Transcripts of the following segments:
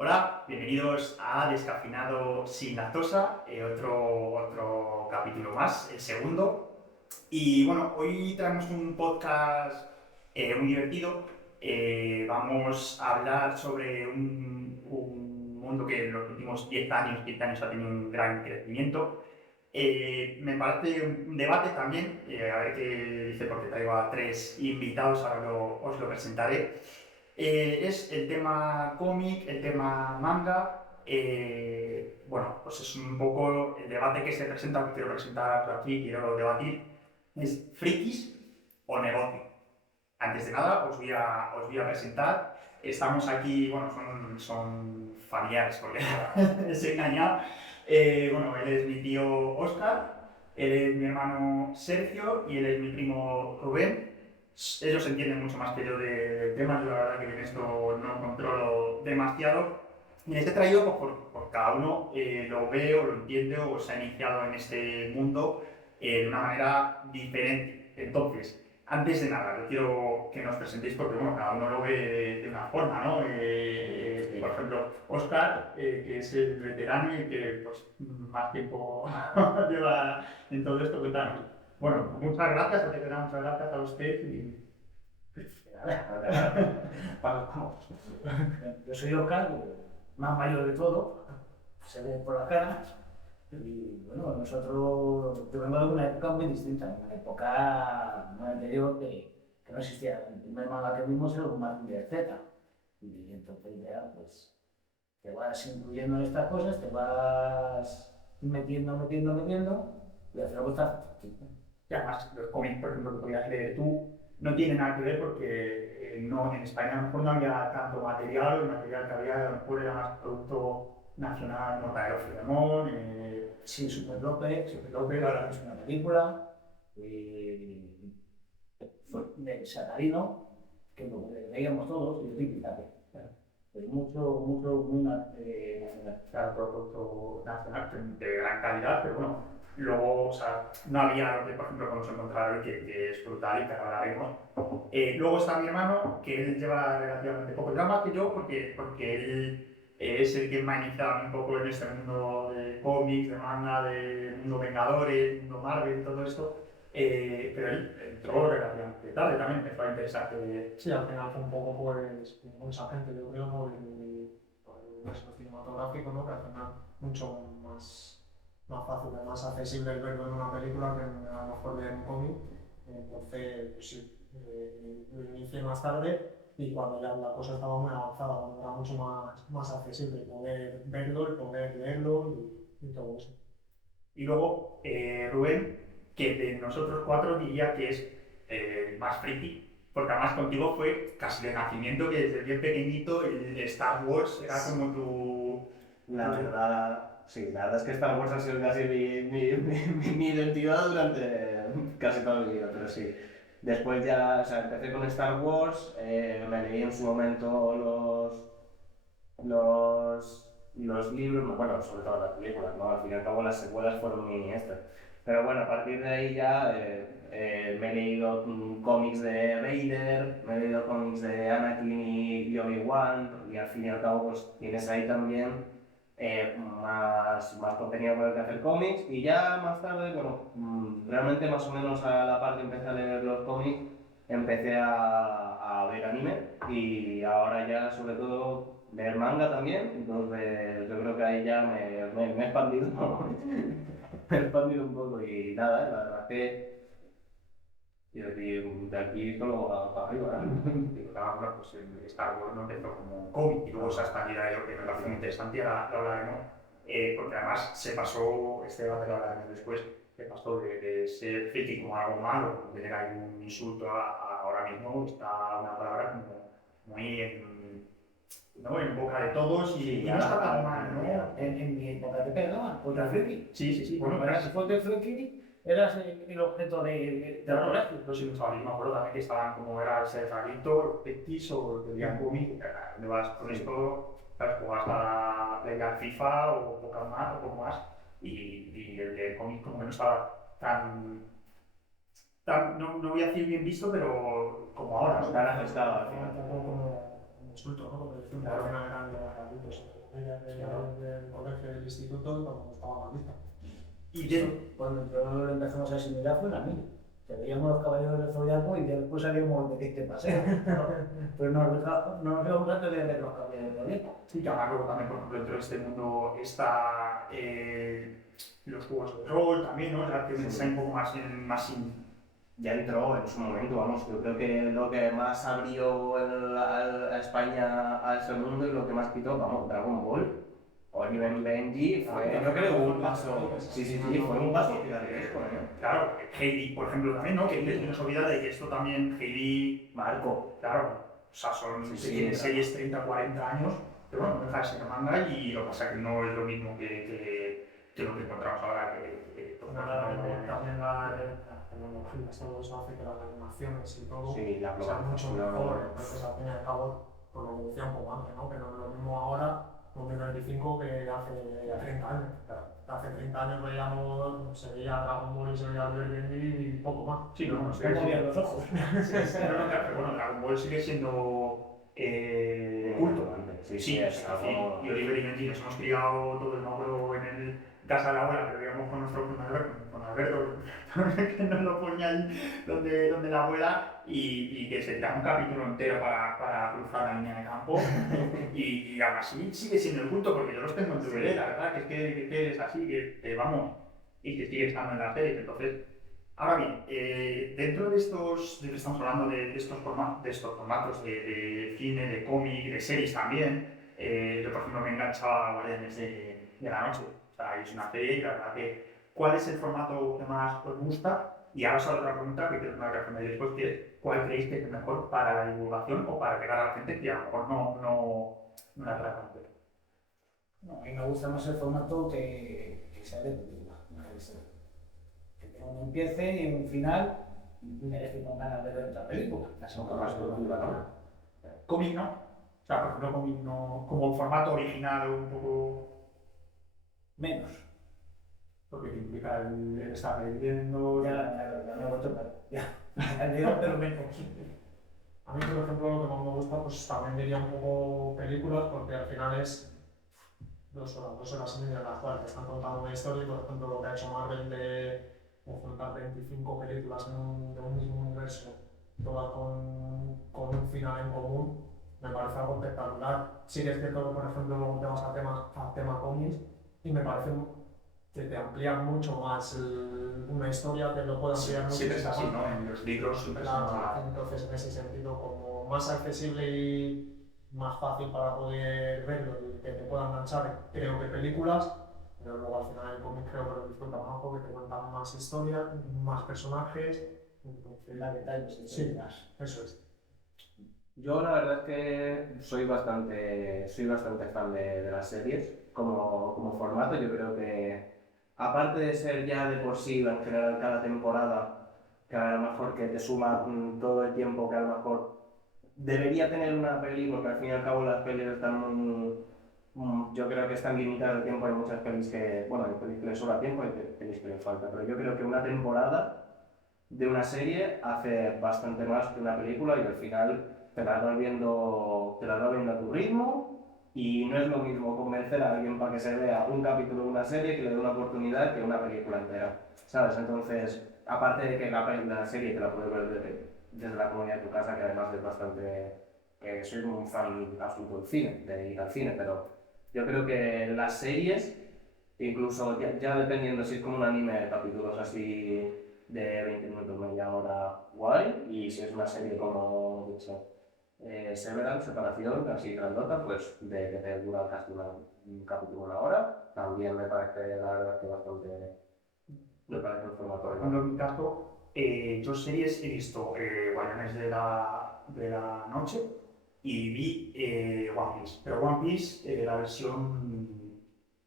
Hola, bienvenidos a Descafeinado sin lactosa, otro capítulo más, el segundo. Y bueno, hoy traemos un podcast muy divertido. Vamos a hablar sobre un mundo que en los últimos 10 años, 15 años ha tenido un gran crecimiento. Me parece un debate también, a ver qué dice, porque traigo a tres invitados, ahora os lo presentaré. Es el tema cómic, el tema manga. Bueno, pues es un poco el debate que se presenta, que quiero presentar aquí, quiero debatir. ¿Es frikis o negocio? Antes de nada, os voy a presentar. Estamos aquí, bueno, son familiares, porque les he engañado. Bueno, él es mi tío Óscar, él es mi hermano Sergio y él es mi primo Rubén. Ellos entienden mucho más que yo del tema, yo la verdad que en esto no controlo demasiado. Y les he traído por cada uno lo ve o lo entiende o se ha iniciado en este mundo de una manera diferente. Entonces, antes de nada, yo quiero que nos presentéis porque bueno, cada uno lo ve de una forma, ¿no? Por ejemplo, Óscar, que es el veterano y que pues, más tiempo lleva en todo esto, cuéntanos. Bueno, muchas gracias, antes de nada, muchas gracias a usted y... Vamos. Yo soy Oscar, más mayor de todo, se ve por la cara. Y bueno, nosotros yo vengo de una época muy distinta, una época muy anterior que no existía. El primer manga que vimos era un Mazinger Z. Y entonces ya pues te vas incluyendo en estas cosas, te vas metiendo, y al final pues estás aquí. Y además, los cómics, por ejemplo, que podías leer tú, no tienen nada que ver porque no, en España a lo mejor no había tanto material, el material que había a lo mejor era más producto nacional, Mortadelo Filemón, Sí, Super López, Super López, ahora es una película, y fue de Satarino, que lo veíamos todos, y Ricky también. Pues muy nacional. claro, producto nacional de gran calidad, pero bueno, luego, o sea, no había lo que, por ejemplo, podemos encontrar hoy, que es brutal y que ahora vemos. Luego está mi hermano, que él lleva relativamente poco, ya más que yo, porque él es el que me ha iniciado un poco en este mundo de cómics, de manga, de mundo Vengadores, mundo Marvel, todo esto. Pero él entró relativamente tarde, también empezó a interesarse. Sí, al final fue un poco pues como mucha gente, yo creo, por el éxito cinematográfico, ¿no? Que al final mucho más fácil, más accesible el verlo en una película que a lo mejor leer un cómic. Entonces, pues sí, lo inicié más tarde y cuando ya la cosa estaba muy avanzada, cuando era mucho más accesible poder verlo, el poder leerlo y todo eso. Y luego Rubén, que de nosotros cuatro diría que es el más friki, porque además contigo fue casi de nacimiento, que desde bien pequeñito el Star Wars era como tu... La verdad, sí, la verdad es que Star Wars ha sido casi mi identidad durante casi toda mi vida, pero sí. Después ya, o sea, empecé con Star Wars, me leí en su momento los libros, bueno, sobre todo las películas, ¿no? Al fin y al cabo las secuelas fueron mi estas. Pero bueno, a partir de ahí ya me he leído cómics de Vader, me he leído cómics de Anakin y Obi-Wan, y al fin y al cabo pues tienes ahí también más contenido por el que hacer cómics. Y ya más tarde, bueno, realmente más o menos a la par que empecé a leer los cómics, empecé a ver anime y ahora ya sobre todo leer manga también, entonces yo creo que ahí ya me he expandido, me he expandido un poco y nada, la verdad es que quiero decir, de aquí solo para arriba. Digo, bueno, pues el Star Wars no empezó como un cómic y luego se ha expandido a ello, que me parece muy interesante y ahora lo hablaremos, porque además se pasó, este debate lo hablaremos después, se pasó de ser friki como algo malo, como tener ahí un insulto, ahora mismo está una palabra como muy ¿no? En boca de todos y no está tan mal, ¿no? En mi época te pegaban por el friki. Sí, sí, sí. Bueno, si fuiste friki, eras el objeto de adoración. Los ilustrados, me acuerdo también que estaban como era ese rarito, Petis o que veían cómic, donde vas con esto, ¿sabes? Juegas a pelear FIFA o poco más, o poco más, y el de cómic como que no estaba no voy a decir bien visto, pero como ahora, ¿no? Ahora estaba, Un poco como insulto, ¿no? Porque al Claro. final eran de adultos, ella del colegio, del instituto, y cuando estaba mal vista. Y de, Cuando yo empezamos a asimilar fue en la mil. Que veíamos los caballeros del Zodiaco y después salíamos de este paseo. Pero no nos íbamos antes de ver los caballeros del Zodiaco. sí, que ahora luego también, por ejemplo, dentro de este mundo está los juegos de rol también, ¿no? La que está un poco más Ya entró en su momento, vamos, yo creo que lo que más abrió a España a ese mundo y lo que más quitó, vamos, Dragon Ball. Oliver y Benji fue, yo creo, un paso, sí, fue un paso gigantesco, ¿eh? Claro, Heidi, por ejemplo, también, ¿no? Que no se olvida de que esto también, Heidi, Marco. claro, o sea, son Sí, series 30, 40 años, pero bueno, no deja de ser manga y lo que pasa es que no es lo mismo que lo que encontramos ahora. También la tecnología, todo eso hace que las animaciones y todo Sí, la sean mucho globalización. mejor. Entonces, al fin y al cabo, por lo que decía un poco antes, ¿no? Que no es lo mismo ahora, 2025, que hace 30 años. Hace 30 años veíamos, se veía Dragon Ball y se veía Benji y poco más. Sí, no, Se movían los ojos. pero bueno, Dragon Ball sigue siendo culto. Sí, es algo. y Oliver y Benji nos hemos criado todo el nombre en el casa de la abuela, pero digamos con Alberto, que nos lo ponía ahí donde la abuela y que se tira un capítulo entero para cruzar la línea de campo y aún así sigue siendo el culto porque yo los tengo en DVD, la verdad, que es así, que vamos, y que sigue estando en las series, entonces. Ahora bien, dentro de estos, de que estamos hablando de estos formatos de cine, de cómic, de series también, yo por ejemplo me enganchaba a Guardianes de la Noche. O sea, es una serie y la verdad que, ¿cuál es el formato que más os gusta? Y ahora os hago otra pregunta que creo que me responderéis después, que es, ¿cuál creéis que es el mejor para la divulgación o para llegar a la gente que a lo mejor no la trata tanto? No, a mí me gusta más el formato que sea de película. Que uno empiece y en un final merece con ganas de ver otra película. La segunda más productiva, ¿no? Cómic, ¿no? O sea, por ejemplo, cómic no, como formato original un poco. Menos. Porque te implica el estar leyendo. Ya me he vuelto claro. Ya. He leído, pero menos. A mí, por ejemplo, lo que más me gusta, pues también diría un poco películas, porque al final es 2 horas y media en las cuales te están contando una historia, y por ejemplo lo que ha hecho Marvel de juntar 25 películas de un mismo universo, todas con un final en común, me parece algo espectacular. Sí que es cierto que, por ejemplo, luego te vas a tema cómics y me parece que te amplían mucho más una historia, te lo puede ampliar mucho. Siempre es así, ¿no? En los libros siempre es Claro, entonces en ese sentido, como más accesible y más fácil para poder verlo y que te pueda enganchar, creo que películas, pero luego al final el cómic creo que lo disfruta más porque te cuentan más historia, más personajes, entonces, La detalles, sí, más. eso es. Yo la verdad es que soy bastante fan de las series como formato. Yo creo que, aparte de ser ya de por sí en general cada temporada, que a lo mejor que te suma todo el tiempo que a lo mejor debería tener una peli, porque al fin y al cabo las pelis están, yo creo que están limitadas de tiempo. Hay muchas pelis que, bueno, hay pelis que les sobra tiempo, hay pelis que les falta, pero yo creo que una temporada de una serie hace bastante más que una película y al final te la vas viendo a tu ritmo, y no es lo mismo convencer a alguien para que se vea un capítulo de una serie que le dé una oportunidad que una película entera, ¿sabes? Entonces, aparte de que la serie te la puedes ver desde la comodidad de tu casa, que además es bastante, que soy un fan absoluto del cine, de ir al cine, pero yo creo que las series, incluso ya dependiendo si es como un anime de capítulos así de 20 minutos, media hora, guay, y si es una serie como, no sé, Severance, Separación, así grandota, pues de que te dura casi un capítulo, una hora, también me parece, la verdad, que bastante, me parece un formato. Por ejemplo, en mi caso, yo series he visto Guardianes de la Noche y vi One Piece, pero One Piece, la versión.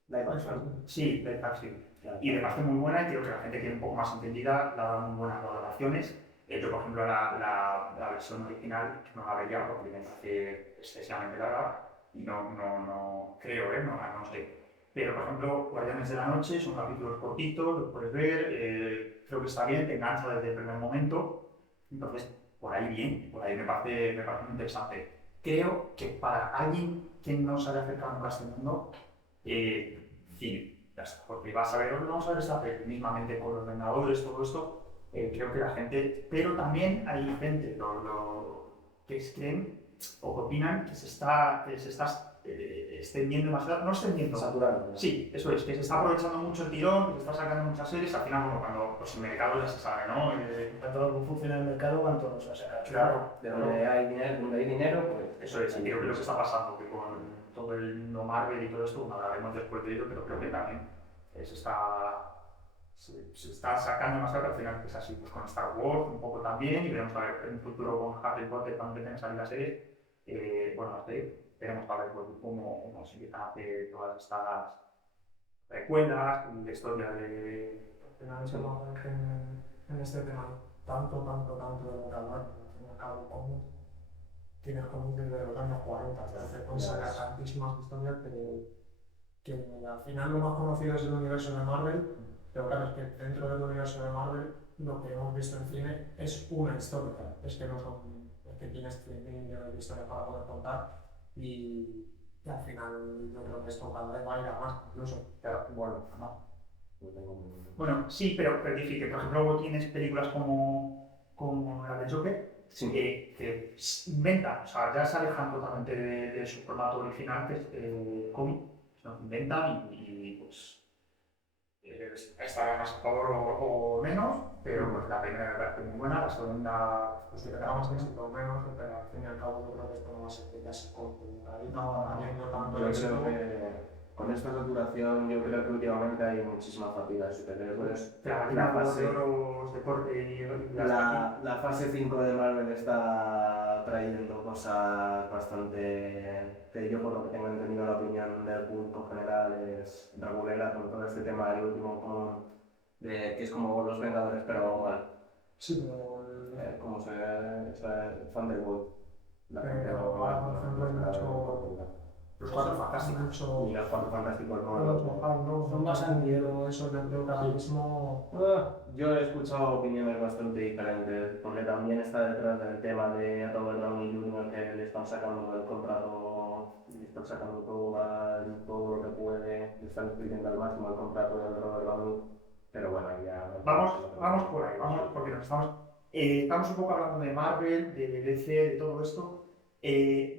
Live action. Sí, live action. Y me parece muy buena y creo que la gente que es un poco más entendida le ha dado muy buenas valoraciones. Yo, por ejemplo, la versión original no la veía porque me parece excesivamente larga y no creo, no sé. Pero, por ejemplo, Guardianes de la Noche son capítulos cortitos, los puedes ver, creo que está bien, te engancha desde el primer momento. Entonces, por ahí bien, por ahí me parece muy interesante. creo que para alguien que no se haya acercado nunca a este mundo, cine, ya está, porque vas a ver, vamos a ver esta peli mismamente con los Vengadores, todo esto, creo que la gente, pero también hay gente que creen o que opinan que se está extendiendo demasiado, no extendiendo, Saturado. sí, eso es, que se está aprovechando mucho el tirón, que se está sacando muchas series, al final, bueno, cuando pues, el mercado ya se sabe, ¿no? Tanto cómo funciona el mercado, cuanto nos va a sacar. Claro, De donde hay dinero, pues. eso es, y creo que lo que está pasando, que con todo el mundo Marvel y todo esto, bueno, hablaremos después de ello, pero creo que también se está sacando demasiado, que al final es así, pues con Star Wars un poco también, y veremos a ver en un futuro con Harry Potter cuando empiecen a salir las series, bueno, las series, veremos a ver pues, cómo se empiezan a hacer todas estas recuerdas y la historia de... Al final se lo en este tema tanto de lo que hablar, al fin y al cabo, como tienes cómics desde los años 40, te puedes sacar tantísimas historias que al final lo más conocido es el universo de Marvel, pero claro, es que dentro del universo de Marvel lo que hemos visto en cine es una historia, es que no son, es que tienes 100.000 millones de historias para poder contar y al final yo creo que esto cada vez va a ir a más, incluso. Claro, bueno, sí, pero dice que por ejemplo luego tienes películas como la de Joker, Sí. que inventan, o sea, ya se alejan totalmente de su formato original, que es el cómic, se inventan y pues está más a favor o menos, pero pues, la primera me parece muy buena, la segunda Pues tendrá más éxito o menos, pero al fin y al cabo yo creo que esto no va a ser que ya se corte. No, Habiendo tanto Yo éxito, creo que con esta saturación, yo creo que últimamente hay muchísima fatiga de superhéroes. los deportes y La fase 5 de Marvel está trayendo cosas bastante, que yo por lo que tengo entendido la opinión del público general es regulera con todo este tema del último que es como los Vengadores pero mal. sí, pero Como se Thunderbolt. La gente pero lo ahora, por ejemplo, hay mucho. los Cuatro Fantásticos. y los Cuatro Fantásticos no Los mojados, ¿no? Son más antiguos, eso yo creo que ahora mismo. Yo he escuchado opiniones bastante diferentes, porque también está detrás del tema de Robert Downey Jr. que le están sacando el contrato, le están sacando todo lo que puede, le están exprimiendo al máximo el contrato de Robert Downey, pero bueno, ya... Vamos por ahí, porque nos estamos un poco hablando de Marvel, de DC, de todo esto.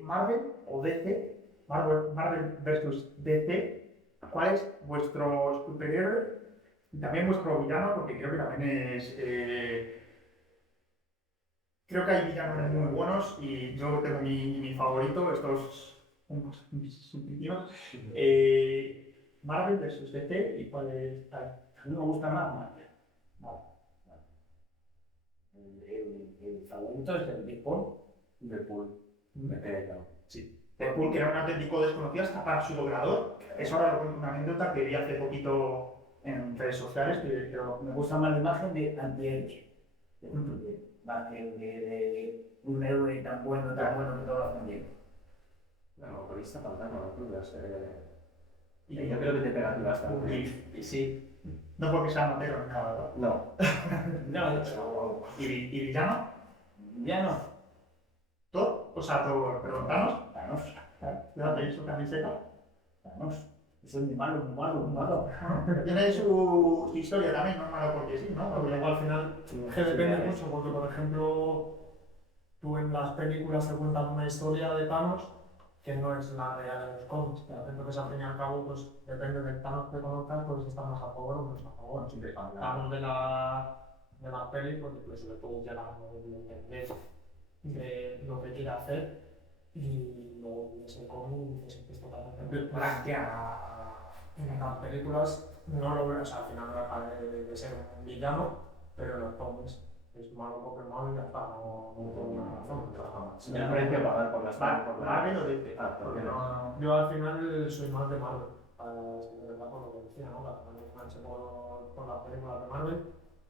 Marvel o DC, Marvel versus DC, ¿cuál es vuestro superhéroe y también vuestro villano? Porque creo que también es... creo que hay villanos muy buenos y yo tengo mi favorito, estos mis subjetivos. Marvel versus DC, ¿y cuál es? A mí me gusta más Marvel. El favorito es el Deadpool. Deadpool. Sí. Deadpool, que era un auténtico desconocido hasta para su logrador. Eso ahora lo cuento una anécdota que vi hace poquito en redes sociales, pero Me gusta más la imagen de antihéroe. Más que de un héroe tan bueno que todo lo hacen bien. No, por esta fantasma, no puedes y yo creo que te pega tú bastante. y sí. No porque sea notero ni nada, ¿verdad? No. No, ¿Y villano? ya no. ¿Thor? O sea, Thor, perdón, Thanos. Thanos. Fíjate, su camiseta. Thanos. Eso es muy malo, muy malo, muy malo. Pero tiene su historia también, no es malo porque sí, ¿no? Pero luego al final que depende mucho, porque por ejemplo, tú en las películas te cuentan una historia de Thanos que no es la real en los cómics. Entonces, al fin y al cabo, pues depende del Thanos que conozcas, pues está más a favor o menos a favor. Thanos de la peli, pues sobre todo ya la entender de lo que quiere hacer y luego ves el cómic y dices que es totalmente Blanquea. en las películas no lo veo, o sea, al final no deja de ser un villano, pero en los cómics es malo porque es malo y ya está, no tiene una razón. El precio a pagar por las Marvel o DC. porque Yo al final soy más de Marvel, de verdad por lo que decía, ¿no? Me enganché por las películas de Marvel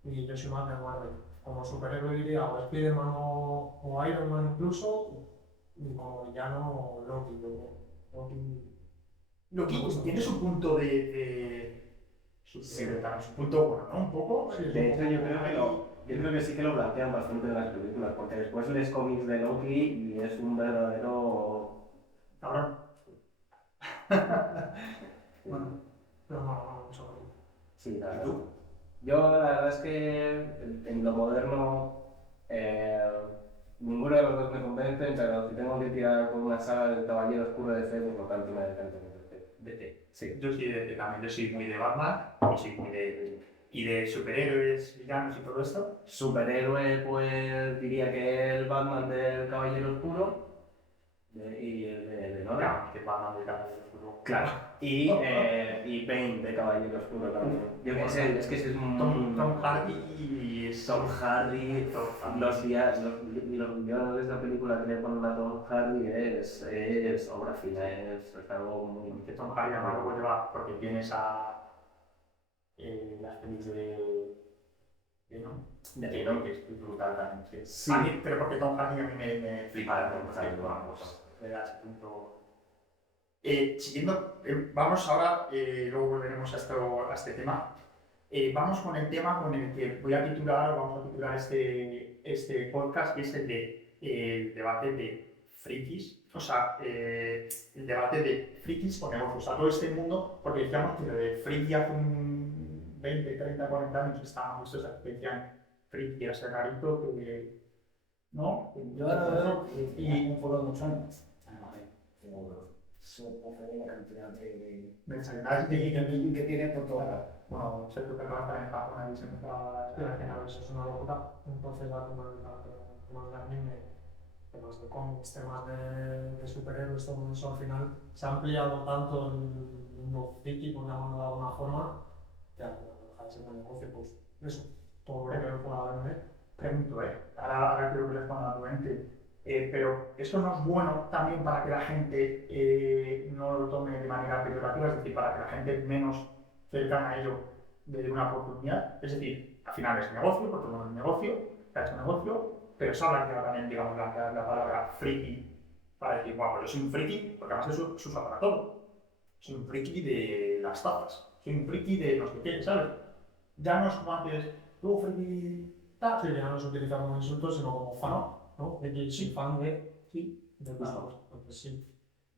y yo soy más de Marvel. Como superhéroe diría o Spider-Man o Iron Man incluso, y como villano Loki. Loki tiene su punto de su punto bueno, ¿no? Un poco. Sí, de hecho, yo creo que yo creo que sí que lo plantean bastante en las películas, porque después lees cómics de Loki y es un verdadero... Cabrón. Bueno, pero no mucho. Sí, la ¿Y verdad. tú? Yo la verdad es que en lo moderno ninguno de los dos me convence, pero si tengo que tirar por una saga del Caballero Oscuro de DC, por lo tanto me decanto por DC. Sí. Yo soy también, yo soy muy de Batman y soy muy y de superhéroes, villanos y todo esto. Superhéroe, pues diría que el Batman del Caballero Oscuro y el de Nolan. Claro, que Batman de Caballero Oscuro. Claro. Y Bane de Caballero Oscuro también. Yo qué sé, es que ese es un... Tom Hardy y Tom Hardy, los guiones de esta película que le ponen a Tom Hardy es obra fina, es algo muy... que Tom Hardy además luego lleva, porque tienes a las pelis de ¿no? Que es brutal también. Que Sí. a mí, pero porque Tom Hardy a mí me flipa Tom Hardy, vamos, le da ese punto. Siguiendo, vamos ahora, luego volveremos a este tema. Vamos con el tema con el que vamos a titular este podcast, que es el debate de frikis, o sea, el debate de frikis o negocios, o sea, todo este mundo, porque decíamos que lo de friki hace un 20, 30, 40 años estaban justo, o sea, que decían friki era ser rarito, que, ¿no? Yo ahora veo y un poco de muchos años. Se hace la cantidad de Mensajes que tiene por todo lado. bueno, se toca trabajar en Japón, ahí se me está Al final eso es una locura. Entonces la temas de anime, temas de cómics, temas de superhéroes, todo eso al final se ha ampliado tanto el mundo friki, por llamarlo de alguna forma, que al final deja de ser un negocio, pues eso, todo lo que pueda vender. Pregunto, ahora creo que les pongo a tu mente. Pero eso no es bueno también para que la gente no lo tome de manera peyorativa, es decir, para que la gente menos cercana a ello dé una oportunidad. Es decir, al final es negocio, porque no es negocio, se ha hecho negocio, pero se habla que ahora también, digamos, la palabra friki para decir, bueno, yo soy un friki, porque además eso se usa para todo. Soy un friki de las tazas, soy un friki de no sé qué, ¿sabes? Ya no es como antes, tú friki tal. Sí, ya no se utiliza como insulto, sino como fan, ¿no? De que soy fan de, Sí, de gustos. Entonces sí,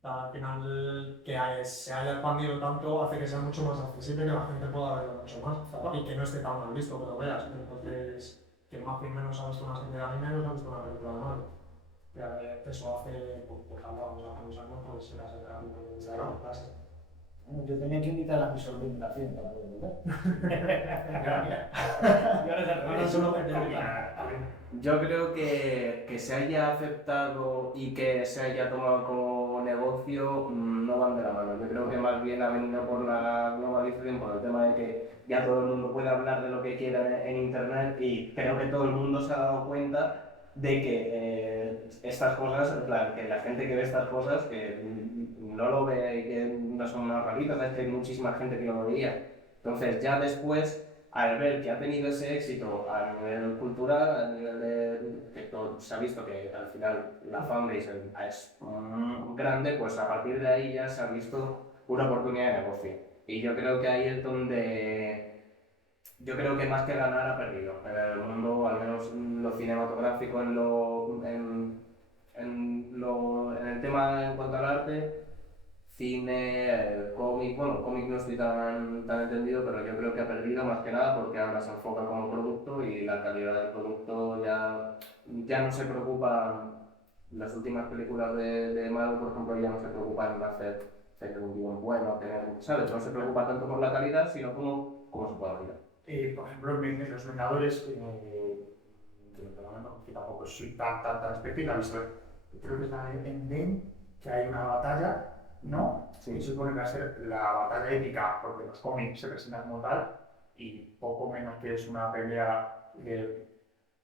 al final que se haya expandido tanto hace que sea mucho más accesible, que la gente pueda verlo mucho más y que no esté tan mal visto que lo veas. Entonces, que más o menos ha visto una serie de anime o ha visto una película de Marvel. Ya, eso hace, pues hablábamos hace unos años, pues era ser grande de la clase. Yo tenía que invitar a mi sobrino también para poder ver. Y ahora es al Ahora revés. solo que te Yo creo que se haya aceptado y que se haya tomado como negocio no van de la mano. Yo creo que más bien ha venido por la globalización, por el tema de que ya todo el mundo puede hablar de lo que quiera en internet y creo que todo el mundo se ha dado cuenta de que estas cosas, en plan, que la gente que ve estas cosas, que no lo ve y que no son unas raritas, es que hay muchísima gente que lo veía. Entonces ya después, al ver que ha tenido ese éxito a nivel cultural, a nivel de que todo, se ha visto que al final la fanbase es grande, pues a partir de ahí ya se ha visto una oportunidad de negocio. Y yo creo que ahí es donde... Yo creo que más que ganar ha perdido. El mundo, al menos lo cinematográfico, en el tema en cuanto al arte, cine, cómic, bueno, cómic no estoy tan entendido, pero yo creo que ha perdido más que nada porque ahora se enfoca como producto y la calidad del producto ya no se preocupa. Las últimas películas de Marvel, por ejemplo, ya no se preocupan en hacer un guión bueno, ¿sabes? No se preocupa tanto por la calidad, sino cómo se puede mirar. Por ejemplo, Los Vengadores, que tampoco soy tan experto, la he visto, creo que es la de Endgame, que hay una batalla, ¿no? Sí. Y se supone que va a ser la batalla épica, porque los cómics se presentan como tal, y poco menos que es una pelea de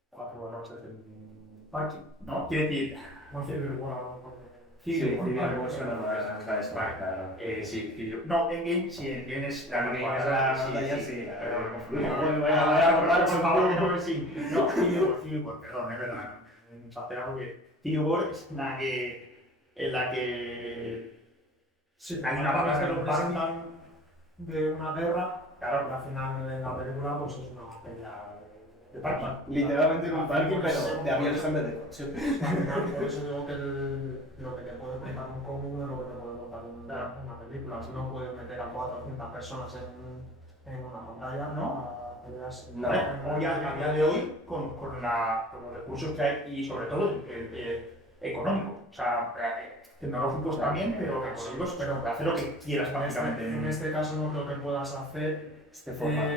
4 noches en parque, ¿no? Quiere decir, No sé, pero bueno, Civil War suena más a eso, claro. sí, no, Endgame, sí, Endgame es la Endgame es la batalla, sí, Voy a acordar, por favor, sí. No, Civil War, perdón, es verdad. Me chapea porque Civil War es en la que sí, hay una batalla que en lo un parque. presentan de una guerra, Claro, al final en la película pues es una pelea de parking. Literalmente en un parque, pero de aviones en vez de coches. Por eso digo que lo que te puede contar un cómic no es lo que te puede contar una película. Si no puedes meter a 400 personas en una pantalla, ¿No? No. Hoy a día de hoy, con los recursos que hay y sobre todo económico, o sea, tecnológicos también, pero económicos, pero hacer lo que quieras prácticamente. En este caso no creo que puedas hacer Este formato.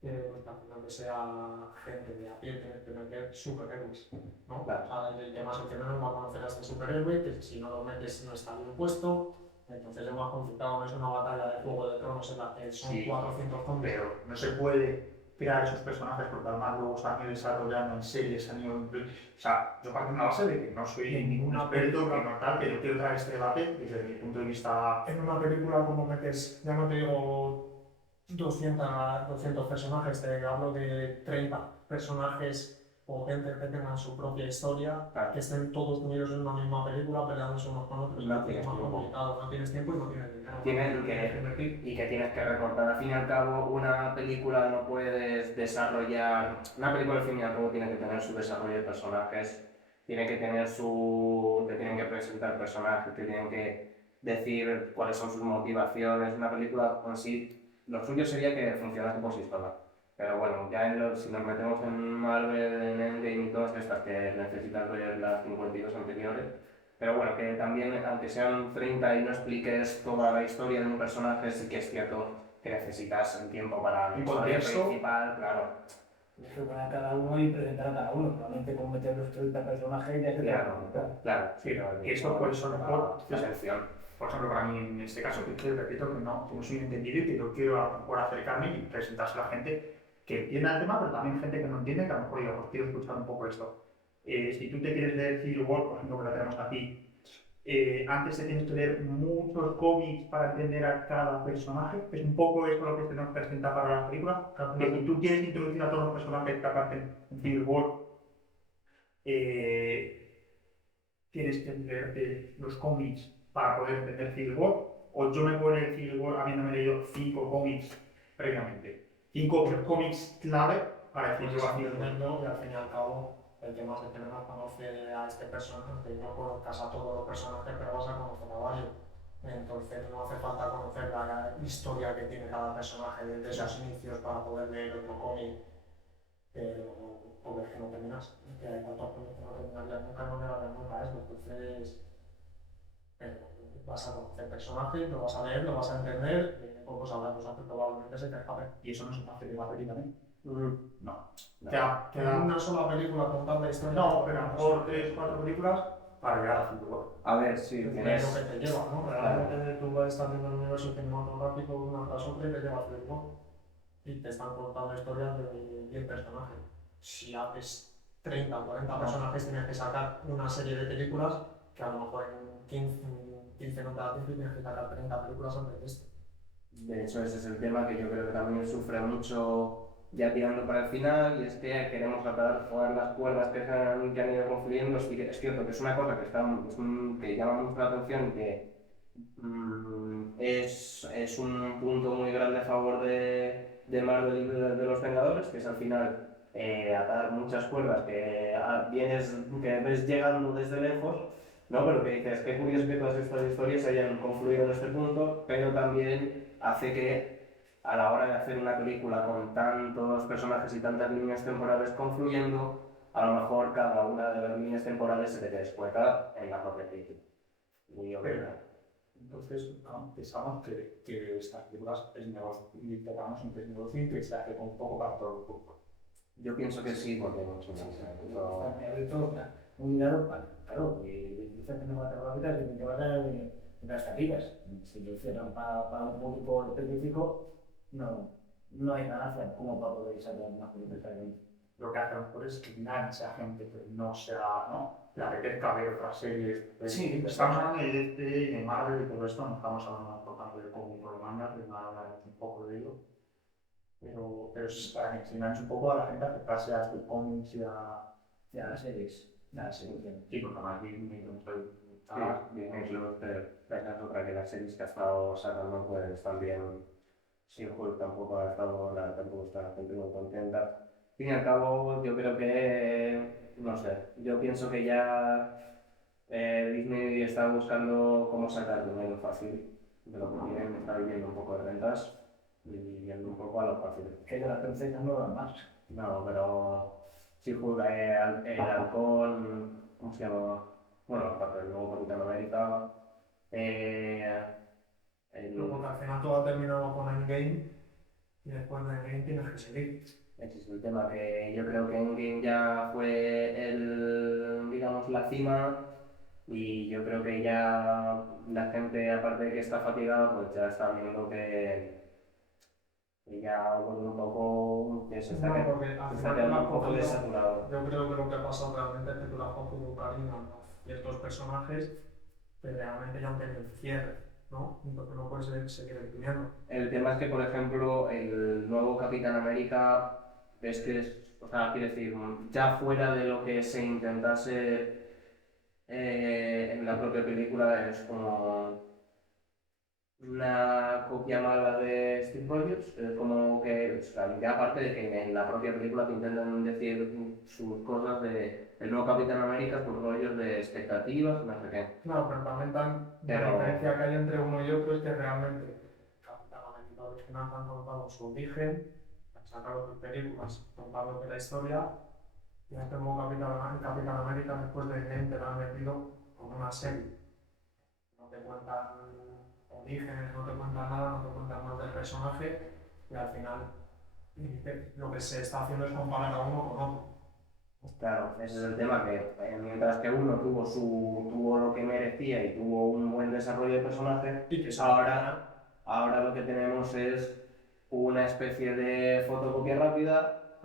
que sea gente de a pie, tienes que meter superhéroes, ¿no? Claro. O sea, el que más opciones no va a conocer a este superhéroe, que si no lo metes no está bien puesto. Entonces es más complicado, no es una batalla de Juego de Tronos en la que son Sí, 400 zombies. pero no se puede crear esos personajes porque además luego se han ido desarrollando en series, se han ido... O sea, yo parto de una base de que no soy ningún experto, que no tal, que yo quiero traer este debate desde mi punto de vista... En una película como metes, ya no te digo 200 personajes, te hablo de 30 personajes o gente que tengan su propia historia, Claro. que estén todos unidos en una misma película peleándose unos con otros. No Es tienes más tiempo. complicado, no tienes tiempo y no tienes dinero. Y que tienes que recortar. Al fin y al cabo, una película no puedes desarrollar. Una película al fin y al cabo tiene que tener su desarrollo de personajes, tiene que tener su. Te tienen que presentar personajes, te tienen que decir cuáles son sus motivaciones. Una película en sí, lo suyo sería que funcionase por sí sola. Pero bueno, ya si nos metemos en Marvel, en Endgame y todas estas que necesitas ver las 52 anteriores. Pero bueno, que también, aunque sean 30 y no expliques toda la historia de un personaje, sí que es cierto que necesitas el tiempo para la Un historia contexto. principal, claro. Tienes que poner a cada uno y presentar a cada uno. Probablemente con meter los 30 personajes ya se te Claro. Sí, que esto por eso mejor... La selección. Por ejemplo, para mí en este caso, que repito que no soy un entendido y que yo quiero a lo mejor acercarme y presentarse a la gente que entienda el tema, pero también gente que no entiende, que a lo mejor diga, pues quiero escuchar un poco esto. Si tú te quieres leer Civil War, por ejemplo, que la tenemos aquí, antes te tienes que leer muchos cómics para entender a cada personaje. Es un poco eso lo que se nos presenta para la película. Que si tú quieres introducir a todos los personajes que aparecen en Civil War, tienes que leerte los cómics para poder entender Civil War, o yo me puedo leer Civil War habiéndome leído 5 cómics previamente. 5 cómics clave para decir yo a Civil War. Y al fin y al cabo, el que más conoce a este personaje, que no conozcas a todos los personajes, pero vas a conocer a varios. Entonces no hace falta conocer la historia que tiene cada personaje desde sus inicios para poder leer otro cómic. Porque es que no terminas, que hay tantos cómics que no terminarías nunca, no llegarías nunca a esto. Entonces, vas a conocer personajes, lo vas a leer, lo vas a entender, y en pocos habrá cosas que probablemente se te escapen. Y eso no se hace de la película también. No. En una sola película contar la historia. No, pero a lo mejor 3 o 4 películas para llegar a Civil War. A ver, sí, Es lo tienes. que te lleva, ¿no? Realmente tú estás viendo el universo cinematográfico una tras otra y te llevas el ritmo. Y te están contando historias de 10 personajes. Si haces 30 o 40 personajes, tienes que sacar una serie de películas que a lo mejor en 15 no te da tiempo y tienes que sacar 30 películas antes de esto. De hecho, ese es el tema que yo creo que también sufre mucho ya tirando para el final, y es que queremos atar todas las cuerdas que han ido confluyendo. Sí que es cierto que es una cosa que llama mucho la atención y que es un punto muy grande a favor de Marvel y de los Vengadores, que es al final atar muchas cuerdas que ves llegando desde lejos, ¿no? Pero que dices que es curioso que todas estas historias hayan confluido en este punto, pero también hace que a la hora de hacer una película con tantos personajes y tantas líneas temporales confluyendo, a lo mejor cada una de las líneas temporales se te descuenta en la propia película. Muy obvio. Entonces, pensamos que estas películas es negocio, y tratamos siempre es negocio y que se hace con un poco para todo el público. Yo pienso que sí, porque mucho más. Un dinero, claro, y licencias cinematográficas tienen que basar en las taquillas. Si lo hicieran para un público específico, no hay ganancia como para poder sacar una película. Lo que hace a lo mejor es que enganche a gente que no sea, ¿no? Le apetezca ver otras series. Sí, estamos hablando de Marvel y todo esto, no estamos hablando por tanto de cómic o de manga, que hablar un poco de ello. Pero es para que se enganche un poco a la gente a acercarse a estos cómics y a las series. Sí, porque más bien me estoy... Disney Plus, esa es otra que las series que ha estado sacando pues también. Sí, Hulk tampoco está la gente muy contenta. fin y al cabo, yo creo que, no sé, yo pienso que ya Disney está buscando cómo sacar dinero fácil de lo que tienen, está viviendo un poco de rentas y yendo un poco a lo fácil. Que de las princesas no dan más. No, pero sí juega el halcón, ¿cómo se llama? Bueno, aparte del nuevo Capitán América, eh, Luego que al final todo ha terminado con Endgame y después de Endgame tienes que seguir. ese es el tema, que yo creo que Endgame ya fue digamos, la cima y yo creo que ya la gente, aparte de que está fatigada, pues ya está viendo que ya vuelve un poco, que se está, No, porque al se está final quedando lo un has poco cogido- desaturado. Yo creo que lo que ha pasado realmente es que tú le has cogido cariño a ciertos personajes que realmente ya han tenido el cierre, ¿no? Entonces no puedes seguir exprimiendo. El tema es que, por ejemplo, el nuevo Capitán América, es que es, o sea, quiero decir, ya fuera de lo que se intentase en la propia película, es como una copia mala de Steve Rogers, es como que, o sea, ya aparte de que en la propia película te intentan decir sus cosas de el nuevo Capitán América, sus rollos de expectativas, no sé qué. Claro, pero también la Pero- diferencia que hay entre uno y otro es que realmente Capitán América original han contado su origen, han sacado sus películas, contado de la historia, y este nuevo Capitán América después de que te lo han metido con una serie. No te cuentan orígenes, no te cuentan nada, no te cuentan más del personaje, y al final lo que se está haciendo es comparar a uno con otro. Claro, ese es el tema, que mientras que uno tuvo lo que merecía y tuvo un buen desarrollo de personaje, Y que ahora lo que tenemos es una especie de fotocopia rápida,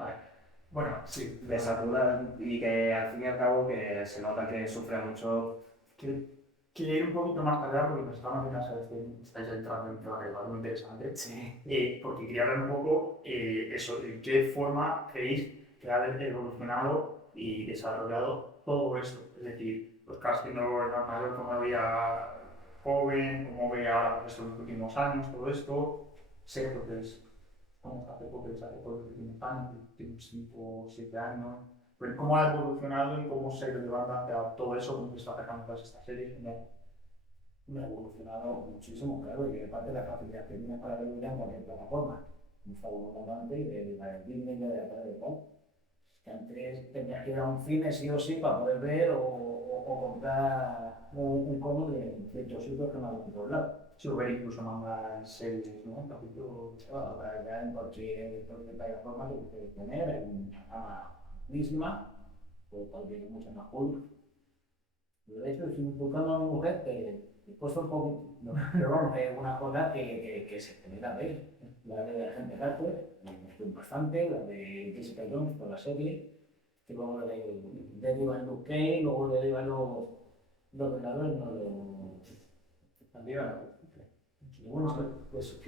Bueno, sí. desaturada y que al fin y al cabo que se nota que sufre mucho. Quiero ir un poquito más allá porque nos estamos viendo, sabes que estáis entrando en un tema que es algo interesante. Sí. Porque quería hablar un poco eso, de qué forma creéis que ha evolucionado y desarrollado todo esto. Es decir, los castings nuevos, el mayor, cómo veía joven, cómo ve ahora pues, estos últimos años, todo esto. Sé lo que es, como hace poco, hace por los últimos años, los últimos 5 o 7 años. Pero cómo ha evolucionado y cómo se levanta ante todo eso, cómo se está atacando todas estas series. Ha evolucionado muchísimo, claro, y aparte la capacidad que tiene para ver en cualquier plataforma. Como estábamos hablando antes, de la de Disney, de la de Pop. Que antes tenías que ir a un cine sí o sí para poder ver o comprar un cono de ciertos sitios que no había en todos lados. Sí, o ver incluso mangas, series, ¿no? Capítulos. Ahora ya en cualquier plataforma que puedes tener, en una gama amplísima, pues también mucho más cool. Yo de hecho estoy buscando a mi mujer que he puesto un poco, no, pero vamos, es una cosa que se genera ver. La de Agente Carter, me gustó bastante, la de Jessica Jones por la serie, que luego la de derivan Luke Cage, luego derivan los Vengadores, no bueno, pues sí,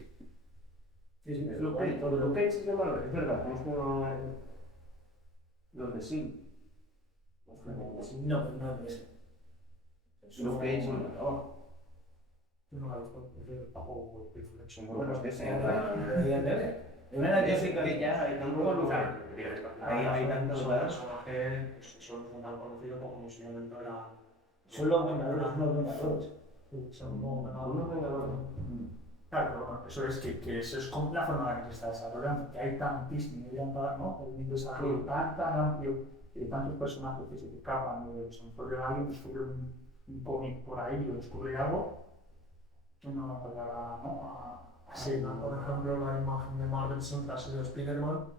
sí, Lo que es malo, es verdad, es como los de sí. no, no es eso. Luke Cage no. Yo no la he visto, porque tampoco Son buenos que se Deberían de ver. De manera que sí que ya hay tantos lugares. Hay tantos Son lugares. personajes que son tan conocidos como en su momento era. son los Vengadores. Son como Unos Vengadores. Claro, pero bueno, eso es que eso es como la forma en la que se está desarrollando, que hay tantísimo, ¿no? Un desarrollo tan amplio y de tantos personajes que se escapan, o se descubre alguien, descubre un cómic por ahí o descubre algo, que no va a llegar a ser, Por ejemplo, la imagen de Marvel siempre ha sido Spider-Man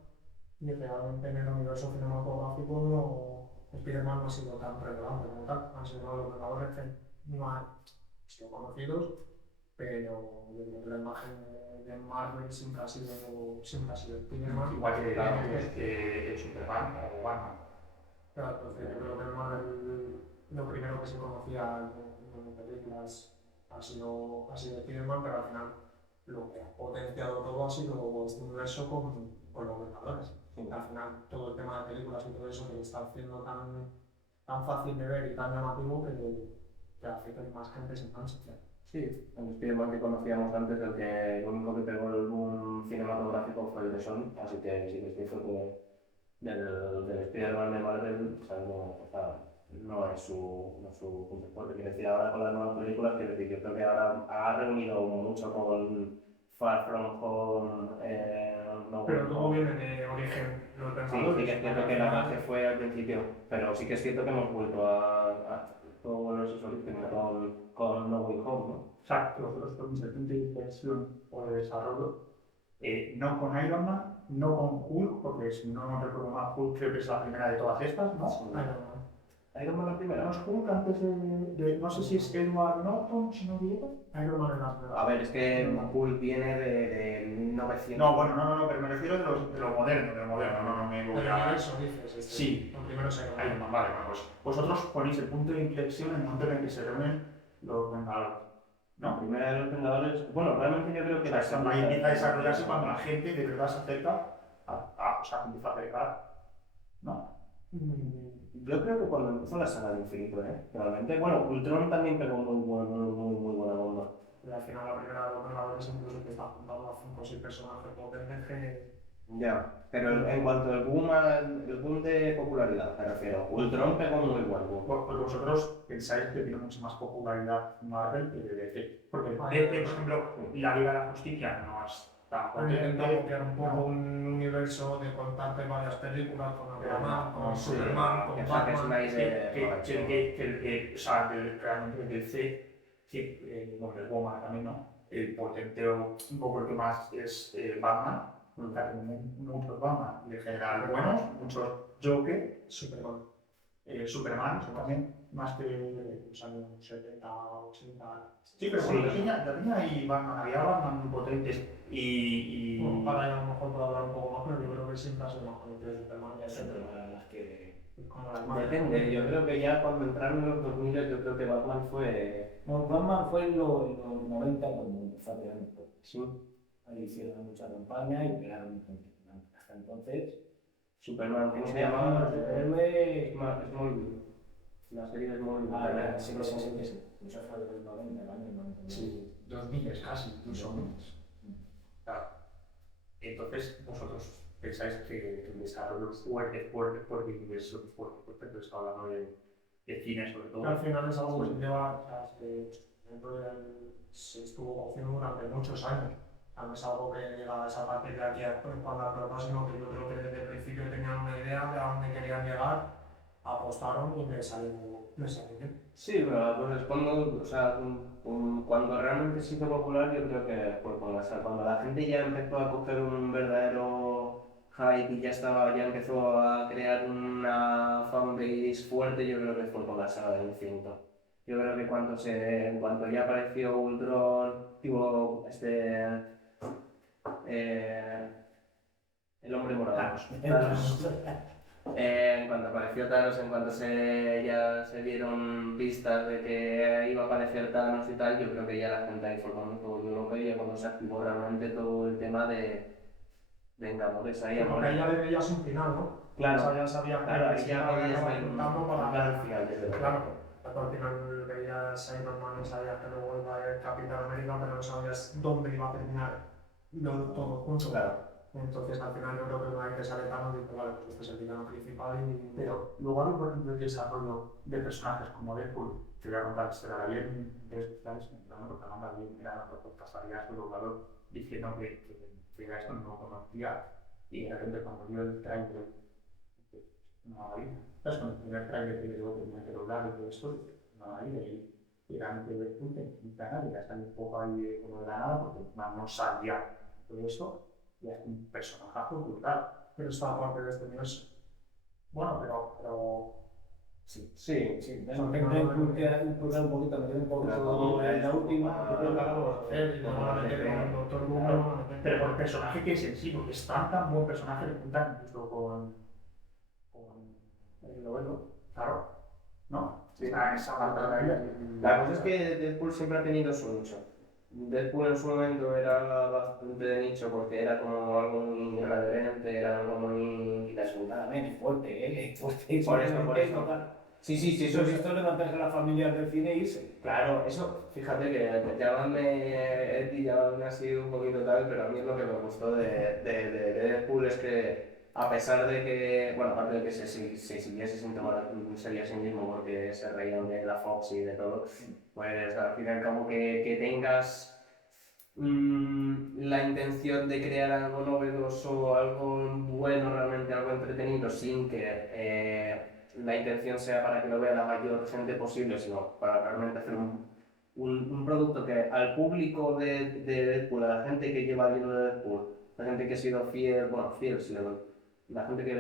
y realmente en el universo cinematográfico Spider-Man no ha sido tan relevante como tal. Han sido los Vengadores que no han sido conocidos, pero yo creo que la imagen de Marvel siempre ha sido Spider-Man. igual que Superman o Batman. Claro, entonces yo creo que Marvel lo primero que se conocía en películas ha sido Spider-Man, pero al final lo que ha potenciado todo ha sido este universo con los Vengadores. Al final todo el tema de películas y todo eso que está haciendo tan fácil de ver y tan llamativo que hace que más gente se enganche. Sí, el Spider-Man que conocíamos antes, el único que pegó el boom cinematográfico fue el de Sony, así que sí que es cierto del Spider-Man de Marvel, o sea, no es su punto fuerte. Quiero decir, ahora con las nuevas películas, quiero decir, yo creo que ahora ha reunido mucho con Far From Home, No Way Pero todo Home. viene de origen, los Sí, Vengadores. sí que es cierto que la base fue al principio, pero sí que es cierto que hemos vuelto a todos esos orígenes con No Way Home, ¿no? Exacto, nosotros con el punto de inversión o de desarrollo, no con Iron Man, no con Hulk, porque si no recuerdo mal, Hulk creo que es la primera de todas estas, ¿no? Iron Man. Iron Man la primera. No es Hulk antes no sé si es Edward Norton, si no me equivoco. Iron Man en la primera. A ver, es que Hulk viene de 1900. No, bueno, no, pero me refiero de lo moderno, no me voy Pero a... eso dices, Sí. Lo primero es Iron Man. Iron Man, vale, bueno, pues vosotros ponéis el punto de inflexión en el momento en el que se reúnen los Vengadores, La ¿no? primera de los Vengadores. Bueno, realmente yo creo que O sea, la es cuando ahí segunda- empieza a desarrollarse cuando la gente de verdad se acerca o sea, empieza a acercar, ¿no? Yo creo que cuando empezó la saga de Infinito, realmente. Bueno, Ultron también pegó muy buena bomba. Y al final la primera de los Vengadores incluso que está juntando a 5 o 6 personajes potentes que... Ya, pero en cuanto al el boom de popularidad, me refiero, Ultron pegó muy buen boom. Pues vosotros pensáis que tiene mucha más popularidad Marvel que DC. Porque Ah, DC, por ejemplo, la Liga de la Justicia no es tan Han intentado potente. copiar un poco un universo de contarte varias películas con Aquaman, con Sí, Superman, con que saques Batman. una idea. O sea, realmente el DC, sí, Wonder Woman también, ¿no? El potenteo un poco el que más es Batman. Muchos Batman de general buenos, muchos Joker, Superman. Superman también, más que Los años 70, 80. sí, pero Sí. bueno, también hay Batman, había Batman muy potentes y... Bueno, para a lo mejor puedo hablar un poco más, pero yo creo que siempre ha sido más conocido Superman. Ya se entre las que... Como las más. Depende, yo creo que ya cuando entraron los 2000 yo creo que Batman fue... No, Batman fue en los 90 cuando empezó a pegar un poco. Sí. Ahí hicieron mucha campaña y pegaron un poco. Hasta entonces, Superman, ¿cómo se se llama? llama superhéroe... Es muy... La serie es muy... Ah, ya, sí. Eso fue en los 90, el año 90. Sí, 2000 casi, incluso menos. Claro. Entonces, vosotros pensáis que el desarrollo fuerte, inversión fuerte, pero está hablando de cine sobre todo. Al final es algo que se lleva, o sea, se estuvo haciendo durante muchos años. O sea, no es algo que llega a partir de aquí a cuando la pelota, sino que yo creo que desde el principio tenían una idea de a dónde querían llegar, apostaron y les salió bien. Sí, pero pues cuando, o sea, cuando realmente se hizo popular, yo creo que fue cuando la gente ya empezó a coger un verdadero hype y ya empezó a crear una fanbase fuerte, yo creo que fue con la saga del Infinito. Yo creo que en cuanto ya apareció Ultron, tipo, el hombre morado. Thanos. En cuanto apareció Thanos, en cuanto ya se dieron pistas de que iba a aparecer Thanos y tal, yo creo que ya la gente ahí fue cuando se volvió loca y ya cuando se activó realmente todo el tema de amores ahí, Porque amores. ahí ya le veías un final, ¿no? Claro. O sea, ya sabían Claro, ahí se ya iba a veías acabar juntando para... al final, desde luego. Claro, al final veías a Iron Man y sabías que luego iba a ir Capitán América, pero no sabías dónde iba a terminar todo junto. Claro. Entonces al final yo creo que una vez que sale Thanos dice, vale, pues este es el villano principal y... Pero luego hay, por ejemplo, el desarrollo de personajes como Deadpool, te voy a contar, se la bien de sociales, porque no me bien, era una propuesta salida su doblador diciendo que esto no lo conocía y de repente cuando vio el trailer, no había. ¿Sabes? Con el primer trailer que luego tenía que doblar y todo esto, no había. Y realmente Deadpool tenía ganas de que salió un poco ahí como de la nada porque no sabía todo esto. Y es un personajazo brutal. Pero está aparte de este universo. Bueno, pero... Sí, Sí. sí. Intenté impulsar un poquito, meter un poquito en la última. Yo creo que ahora lo van a hacer y lo van a meter con el Doctor Doom, lo van a meter. Pero por el personaje que es en sí, porque es tan buen personaje, le juntan incluso con el novelo, claro, ¿no? Sí. Esa parte de la vida. La cosa es que Deadpool siempre ha tenido su nicho. Deadpool en su momento era bastante de nicho porque era como algo muy irreverente, era algo muy... También fuerte, fuerte. Por eso. Sí, Eso es esto levantarse a las familias del cine y irse. Claro, eso, fíjate que llámame Eddie, llámame así un poquito tal, pero a mí lo que me gustó de Deadpool es que a pesar de que, bueno, aparte de que se siguiese sin tomar serio a sí mismo porque se reían de la Fox y de todo, pues al fin y al cabo que tengas la intención de crear algo novedoso, algo bueno, realmente algo entretenido, sin que la intención sea para que lo vea la mayor gente posible, sino para realmente hacer un producto que al público de Deadpool, a la gente que lleva viendo Deadpool, la gente que ha sido fiel, bueno, fiel, sí, la gente que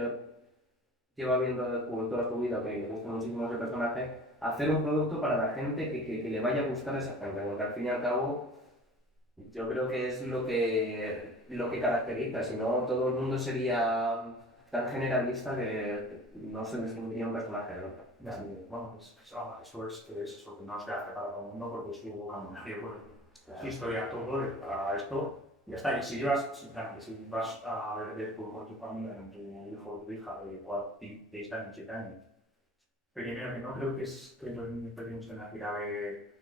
lleva viendo Deadpool toda su vida, que le gusta muchísimo ese personaje, hacer un producto para la gente que le vaya a gustar a esa gente, porque al fin y al cabo yo creo que es lo que caracteriza, si no todo el mundo sería tan generalista que no se distinguiría un personaje del otro. Bueno, eso es que es eso, que no se hace para todo el mundo porque es su historia todo para esto. Y ya está, y si vas a ver Deadpool con tu familia, con tu hijo o tu hija de 6 años, 7 años, primero que no creo que los niños pequeños tengan que ir a ver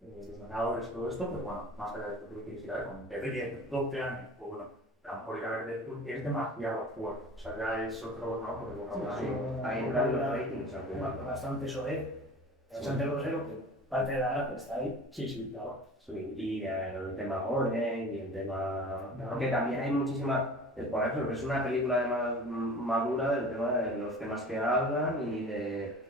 los ganadores, todo esto, pero bueno, más allá de esto, creo que quieres ir a ver con de 10, 12 años, pues bueno, a lo mejor ir a ver Deadpool es demasiado fuerte, o sea, ya es otro, ¿no? Porque bueno, Ahí entran los ratings al final. Bastante soez, bastante grosero, que parte de la gracia está ahí. sí, claro. Sí, y el tema gore y el tema... Porque también hay muchísima... Por ejemplo, es una película además madura del tema de los temas que hablan y de...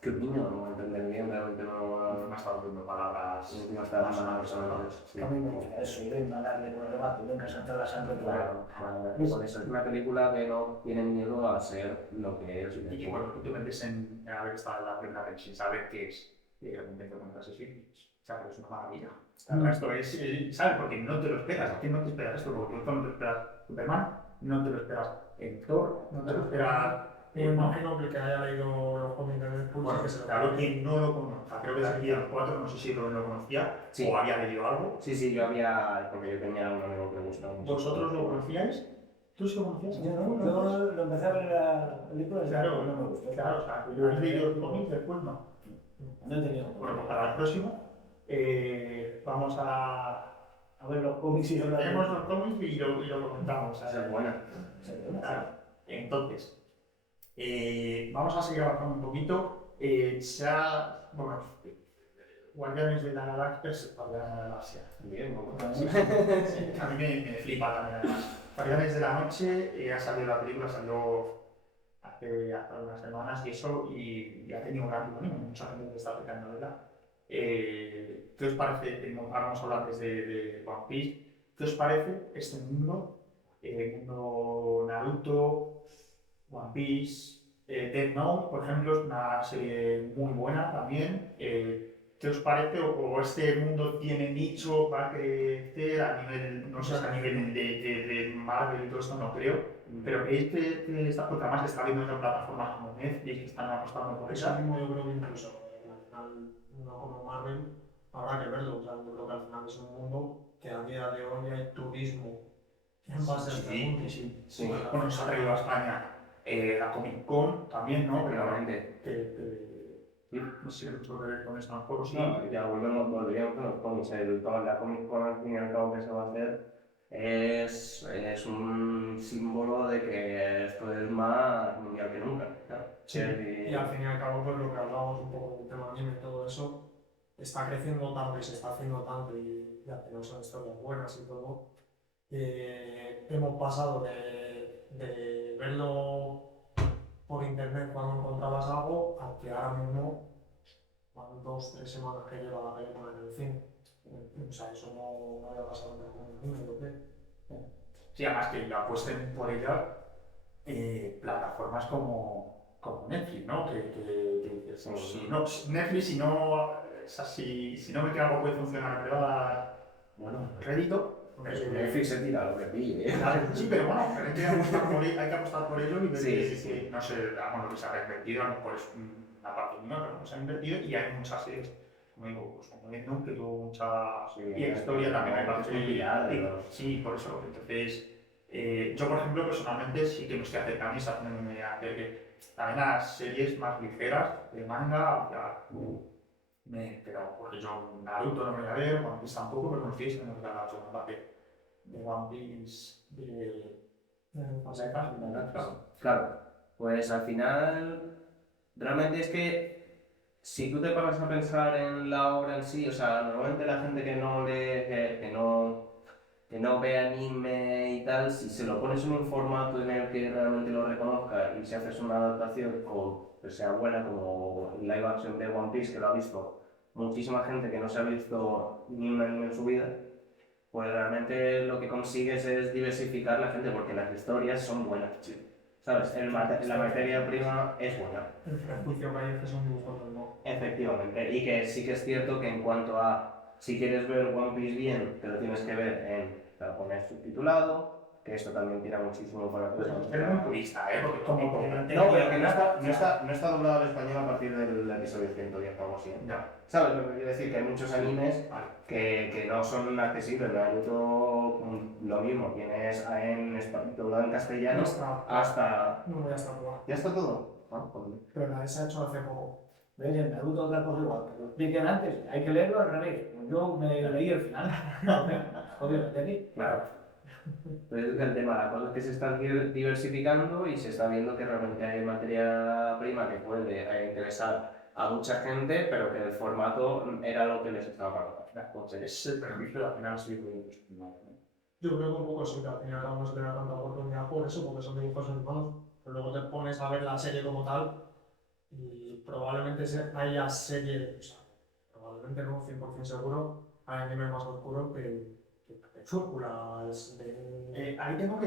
Que un niño no va a entender bien, realmente no Me ha estado viendo palabras no está más o mal, menos. A mí me gusta eso, ir a darle por el debate, nunca saltar la sangre. Claro, por eso es una película que no tiene miedo a ser lo que es. Y que bueno, tú te metes en a ver esta la primera vez sin saber qué es, y de repente te encuentras así, ¿sabes? Es una maravilla. Esto es, ¿sabes? Porque no te lo esperas, ¿a quién no te esperas esto? Porque tú no te esperas Superman, no te lo esperas en Thor, no te lo esperas. Me imagino que el que haya leído los cómics de Deadpool Bueno, sí que se lo claro, conoce. quien no lo conozca, creo que de aquí a los 4, no sé si lo conocía Sí. o había leído algo. Sí, yo había... Porque yo tenía un amigo que le gustaba mucho. ¿Vosotros lo conocíais? ¿Tú sí lo conocías? Yo lo empecé a ver en la película y Claro, no me gustó. Claro, o sea, yo he leído los cómics, después no. No he tenido. Bueno, pues para el próximo vamos a ver los cómics y hablar de Tenemos los cómics y lo comentamos. Esa es buena. Claro. Entonces, vamos a seguir avanzando un poquito. Bueno, Guardianes de la Galaxia se Guardianes de la Galaxia. Bien, muy bueno. Sí, a mí me flipa también además. Guardianes de la Noche, ha salido la película, salió hace unas semanas y eso, y ha tenido un gran ánimo, mucha gente que está aplicando novela. ¿Qué os parece? Ahora vamos a hablar de One Piece. ¿Qué os parece este mundo? El mundo Naruto, One Piece, Death Note, por ejemplo, es una serie muy buena también. ¿Qué os parece? ¿O este mundo tiene nicho para crecer a nivel, no sé, a nivel de Marvel y todo esto? No creo. Pero que esta cosa más está viendo en plataformas como Netflix y están apostando por Eso ella. mismo yo creo que incluso al final, no como Marvel, habrá que verlo. O sea, yo creo que al final es un mundo que a día de hoy hay turismo en base a este mundo. Sí. Bueno, se ha traído a España la Comic Con también, ¿no? Efectivamente. No sé qué que ver con esto, mejor sí. No, ya volveríamos con los cómics. La Comic Con al fin y al cabo que se va a hacer es un símbolo de que esto es más mundial que nunca. Claro. Sí, y al fin y al cabo, pues lo que hablábamos un poco del tema anime y todo eso, está creciendo tanto y se está haciendo tanto y ya tenemos son historias buenas y todo, que hemos pasado de verlo por internet cuando encontrabas algo a que ahora mismo van 2-3 semanas que lleva la película en el cine. O sea, eso no había pasado nunca con el cine, yo creo. Sí, además que la apuesten por ella plataformas como Netflix, ¿no? Si no Netflix, si no ve que algo puede funcionar, pero va a dar rédito. Netflix se tira lo que pille. Sí, pero bueno, hay que apostar por ello y ver Sí. que no sé, lo que se ha invertido, a lo mejor es una parte mínima, pero se ha invertido y hay muchas series, como digo, pues como Death Note, que tuvo mucha historia también, hay partes muy sí, por eso. Entonces, yo por ejemplo, personalmente sí que me estoy acercando y está haciéndome hacer que también las series más ligeras de manga, pero porque yo Naruto no me voy a ver, One Piece tampoco, pero no estoy en la segunda parte de One Piece, Claro, pues al final, realmente es que si tú te paras a pensar en la obra en sí, o sea, normalmente la gente que no lee, que no ve anime y tal, si se lo pones en un formato en el que realmente lo reconozca y si haces una adaptación que sea buena, como el live action de One Piece, que lo ha visto muchísima gente que no se ha visto ni un anime en su vida, pues realmente lo que consigues es diversificar la gente porque las historias son buenas. ¿Sabes? La materia prima es buena. El prejuicio que hay es que son dibujos, ¿no? Efectivamente. Y que sí que es cierto que en cuanto a si quieres ver One Piece bien, te lo tienes que ver te lo pones subtitulado, que esto también tira muchísimo para todo eso. Pero muy purista, Porque Como que no No, pero que no está doblado al español a partir del episodio 110 o algo así. Ya. ¿Sabes lo que quiero decir? Que hay muchos animes Vale. que no son accesibles. Naruto, lo mismo, tienes doblado en castellano No está. hasta... No voy a estar probando. ¿Ya está todo? Ah, joder. Pero la se ha hecho hace poco. ¿Ves? En Naruto otra cosa igual, que lo expliquen antes, hay que leerlo al revés. Yo me leí el final. Obviamente aquí. Claro. Entonces el tema, la cosa es que se está diversificando y se está viendo que realmente hay materia prima que puede interesar a mucha gente, pero que el formato era lo que les estaba pagando. Entonces, Es el perjuicio al final sí, Yo creo que un poco sí, que al final no se le da tanta oportunidad por eso, porque son dibujos animados. Pero luego te pones a ver la serie como tal y probablemente haya serie, o sea, probablemente no, 100% seguro, hay anime más oscuro que Chúrculas, ahí tengo que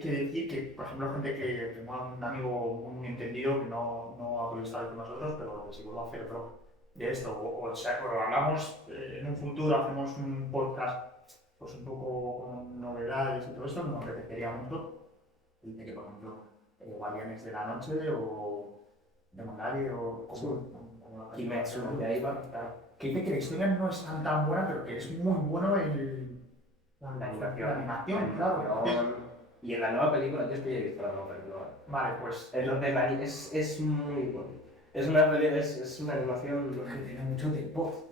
decir, que, por ejemplo, gente que tengo un amigo muy entendido que no ha podido estar con nosotros, pero que seguro va a hacer otro de esto. O sea, o hablamos en un futuro, hacemos un podcast pues un poco con novedades y todo esto, nos apetecería mucho. Dice que, por ejemplo, Guardianes de la Noche o Demondario o como Kimetsu no Yaiba. que dice que la historia no es tan buena, pero que es muy bueno La la animación. animación, claro. Y en la nueva película, yo es que ya he visto la nueva película. Vale, pues Es muy bueno. Es una animación. Que tiene mucho tiempo.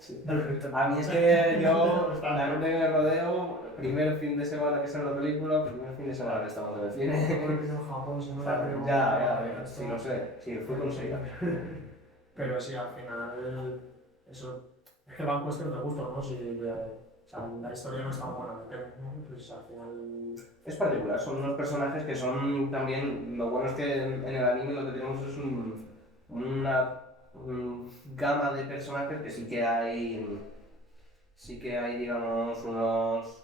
A mí es que yo, la gente que me rodeo, primer fin de semana que sale la película, primer fin de semana que estamos en el cine. porque en Japón se me da Ya, sí lo sé, sí, fue con Seiya. Pero sí, al final, eso es que va en cuestión de gusto, ¿no? Si, o sea, la historia no es tan buena, ¿no? Pues al final. Es particular, son unos personajes que son también. Lo bueno es que en el anime lo que tenemos es una gama de personajes que sí que hay. Sí que hay, digamos, unos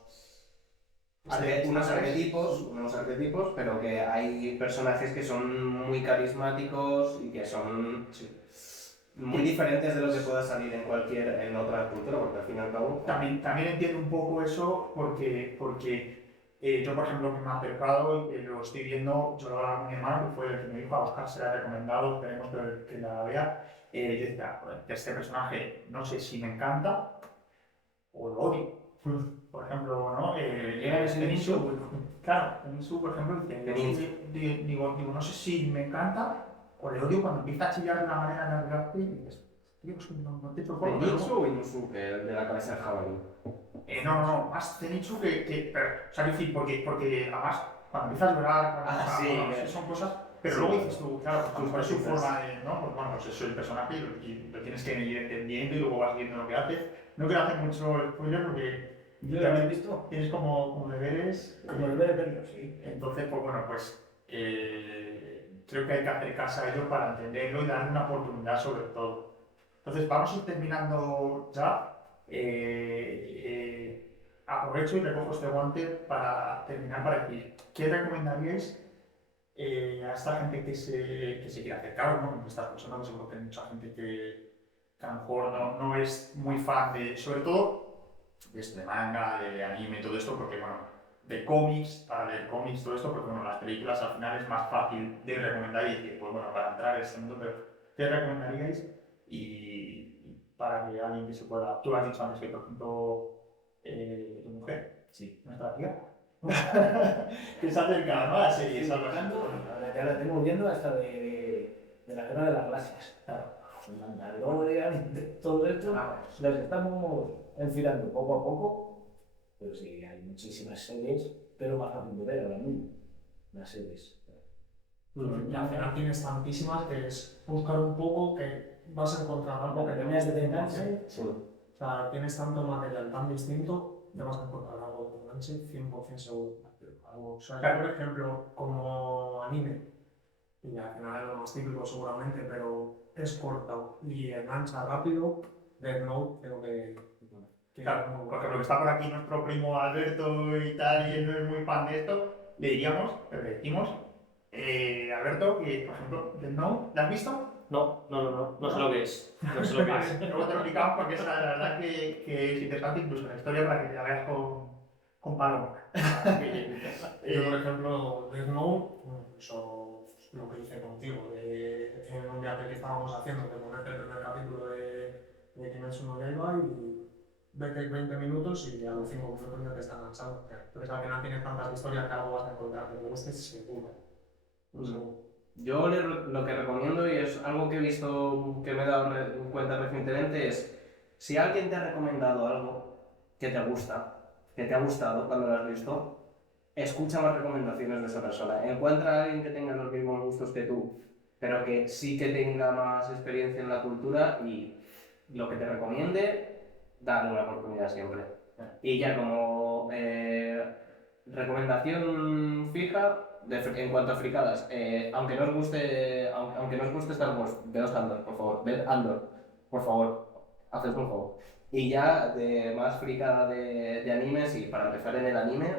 arquetipos, pero que hay personajes que son muy carismáticos y que son muy diferentes de lo que pueda salir en otra cultura, porque al fin y al cabo... también entiendo un poco eso porque yo, por ejemplo, que me ha acercado y que lo estoy viendo, yo lo hablaba con mi hermano, que fue el que me dijo a Oscar, se la ha recomendado, tenemos que la vea. Yo decía, joder, que este personaje no sé si me encanta o lo odio. Por ejemplo, ¿no? Zenitsu, claro, Zenitsu, por ejemplo, digo, no sé si me encanta o le odio cuando empieza a chillar de una manera nerviosa y dices, tío, es que no te he hecho juego. ¿Zenitsu o Inosuke, el de la cabeza del jabalí? No, más Zenitsu pero, o sea, decir, porque además, cuando empiezas a llorar, son cosas, pero luego dices tú, claro, pues es su forma de, ¿no? Pues bueno, pues eso es el personaje y lo tienes que ir entendiendo y luego vas viendo lo que hace. No quiero hacer mucho spoiler porque Yo ya lo he visto. tienes como deberes. Como el de verlo, sí. Entonces, pues bueno, creo que hay que hacer caso a ello para entenderlo y darle una oportunidad sobre todo. Entonces, vamos a ir terminando ya. Aprovecho y recojo este guante para terminar para decir, ¿qué recomendaríais a esta gente que se quiere acercar, ¿no? Estas personas, seguro que hay mucha gente que a lo mejor no es muy fan sobre todo, de manga, de anime, todo esto, porque bueno, de cómics, para leer cómics, todo esto, porque bueno, las películas al final es más fácil de recomendar y decir, pues bueno, para entrar en este mundo, pero ¿qué recomendaríais? Y para que alguien que se pueda, tú has dicho antes que por ejemplo, tu mujer, Sí. nuestra tía, que se acerca, ¿no? A la serie, Ya la tengo viendo hasta de la guerra de las galaxias. Claro. Mandalorian, todo esto, las estamos enfilando poco a poco, Pero sí, hay muchísimas series, pero más fácil de ver ahora mismo, las series. Y al final tienes tantísimas que es buscar un poco que vas a encontrar algo que Terminas de enganche, Sí. O sea, tienes tanto material tan distinto que vas a encontrar algo que te enganche 100% seguro. O sea, yo, por ejemplo, como anime, y al final es lo más típico seguramente, pero es corto y engancha rápido, Death Note creo que Claro, es muy por bueno. ejemplo, que está por aquí nuestro primo Alberto y tal, y él no es muy fan de esto, le diríamos, pero le decimos, Alberto, que por ejemplo, Death Note, ¿la has visto? No sé lo que es. No sé lo que es. Luego te lo explicamos porque es la verdad que es interesante incluso la historia para que la veas con Paloma. Yo, por ejemplo, Death Note, incluso lo que hice contigo, en un viaje que estábamos haciendo, te ponerte el primer capítulo de Kimetsu no Yaiba y vete 20 minutos y a los 5 minutos ya te está enganchando. Entonces al final tienes tantas historias que algo vas a encontrar que te guste seguro. Yo lo que recomiendo, y es algo que he visto, que me he dado cuenta recientemente, es si alguien te ha recomendado algo que te gusta, que te ha gustado cuando lo has visto, escucha más recomendaciones de esa persona. Encuentra a alguien que tenga los mismos gustos que tú, pero que sí que tenga más experiencia en la cultura y lo que te recomiende, dale una oportunidad siempre. Y ya como recomendación fija, en cuanto a fricadas, aunque no os guste Star Wars, veos Andor, por favor, ved Andor, por favor, haced un favor. Y ya de más fricada de animes, y para empezar en el anime,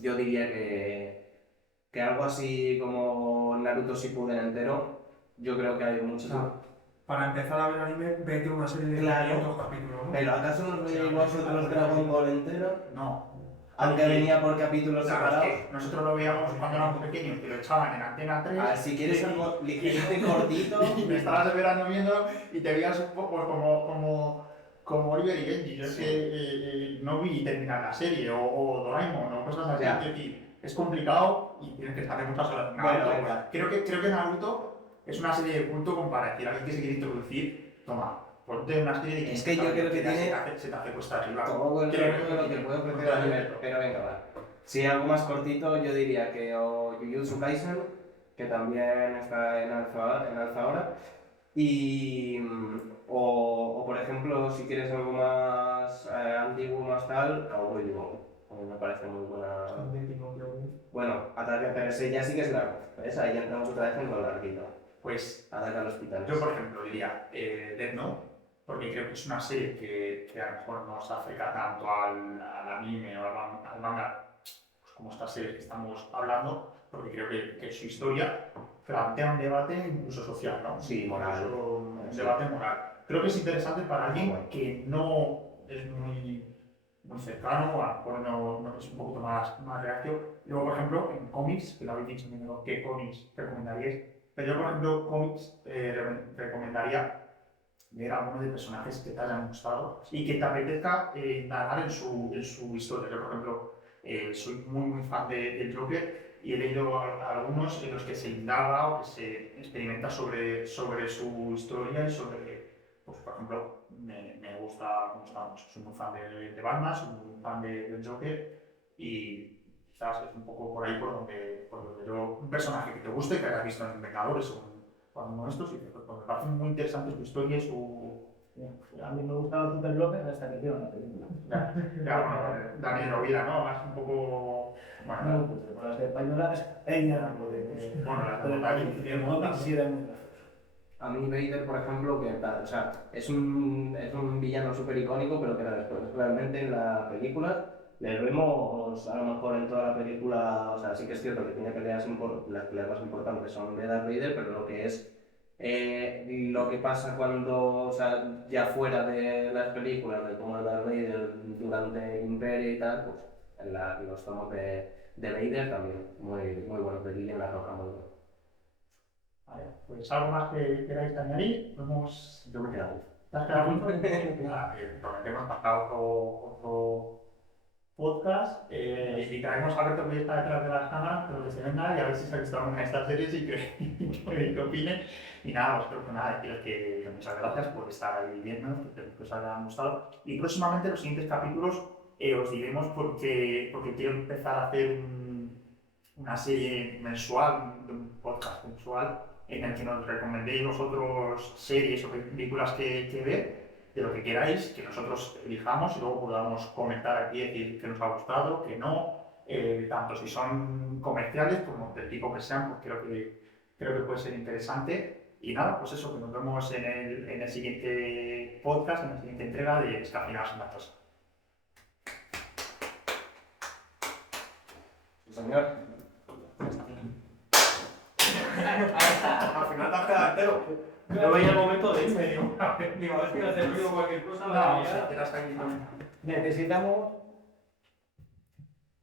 yo diría que algo así como Naruto Shippuden entero, yo creo que hay mucho. Para empezar a ver anime, vete una serie de Claro. 500 capítulos, ¿no? ¿Pero acaso no veis vosotros Dragon Ball entero? No. Aunque venía por capítulos Claro, separados. es que nosotros lo veíamos cuando éramos pequeños, que lo echaban en Antena 3. A ver, si quieres algo ligerito y cortito. Y me estabas esperando viéndolo y te veías un poco como Oliver y Benji. Yo es que no vi terminar la serie, o Doraemon, o cosas así. Ya. Es decir, es complicado y tienes que estar muchas horas. Bueno, Naruto, venga. creo que Naruto es una serie de culto como para decir a alguien que se quiere introducir, toma, ponte una serie de Es que yo creo que tiene se te hace cuesta arriba. todo el Creo rollo de lo que puede ofrecer el anime. Pero venga, va. Si algo más cortito, yo diría que o Jujutsu Kaisen, que también está en alza ahora. Y, o por ejemplo, si quieres algo más antiguo, más tal, Cowboy Bebop. A mí me parece muy buena. Bueno, pero ese ya sí que es largo. ¿Ves? Ahí ya entramos otra vez en lo larguito. Pues Ataca a los titanes. yo, por ejemplo, diría Death Note, porque creo que es una serie que a lo mejor no se acerca tanto al anime o al manga, pues como estas series que estamos hablando, porque creo que su historia plantea un debate incluso social, ¿no? Sí, moral. Incluso un Sí. debate moral. Creo que es interesante para alguien que no es muy cercano, o a lo mejor no es un poquito más reacio. Luego, por ejemplo, en cómics, que lo habéis dicho primero, ¿qué cómics recomendaríais? Pero yo, por ejemplo, cómics recomendaría ver algunos de personajes que te hayan gustado y que te apetezca indagar en su historia. Yo, por ejemplo, soy muy fan del Joker y he leído algunos en los que se indaga o que se experimenta sobre su historia y sobre, pues, por ejemplo, me gusta mucho. Soy muy fan de Batman, soy muy fan del Joker y quizás es un poco por ahí por donde yo, un personaje que te guste, que hayas visto en Vengadores o en uno de estos, y pues, me parece muy interesante su historia y su... A mí me gustaba Super López hasta que hicieron la película. Ya, Daniel Rovira, ¿no? Más un poco... Bueno, No, pues por las españolas, ella, bueno, la pero el cómic sí era muy A mí Vader, por ejemplo, que o sea, es un villano súper icónico, pero que después realmente en la película le vemos a lo mejor en toda la película, o sea, sí que es cierto que tiene peleas las peleas más importantes son de Darth Vader, pero lo que es lo que pasa cuando, o sea, ya fuera de las películas, de cómo es Darth Vader durante el Imperio y tal, pues en los tomos de Vader también, muy buenos, de Lilian La Roja, muy bueno. Vale, pues algo más que queráis añadir, podemos... Yo me he quedado. ¿Te has quedado junto? Prometemos pasar otro podcast y traemos a Alberto que está detrás de las cámaras, pero que se venga y a ver si se ha visto alguna de estas series y que opine. Y nada, vosotros pues nada, deciros que muchas gracias por estar ahí viendo, que os hayan gustado. Y próximamente los siguientes capítulos os diremos porque quiero empezar a hacer una serie mensual, un podcast mensual, en el que nos recomendéis vosotros series o películas que ver, de lo que queráis, que nosotros elijamos y luego podamos comentar aquí y decir que nos ha gustado, que no, tanto si son comerciales como del tipo que sean, pues creo que puede ser interesante. Y nada, pues eso, que nos vemos en el siguiente podcast, en la siguiente entrega de Descafeinados sin lactosa. Sí, señor. Al final te has quedado entero. No veía el momento de irme, digo, a ver si me hace ruido o cualquier cosa. No, te las has Necesitamos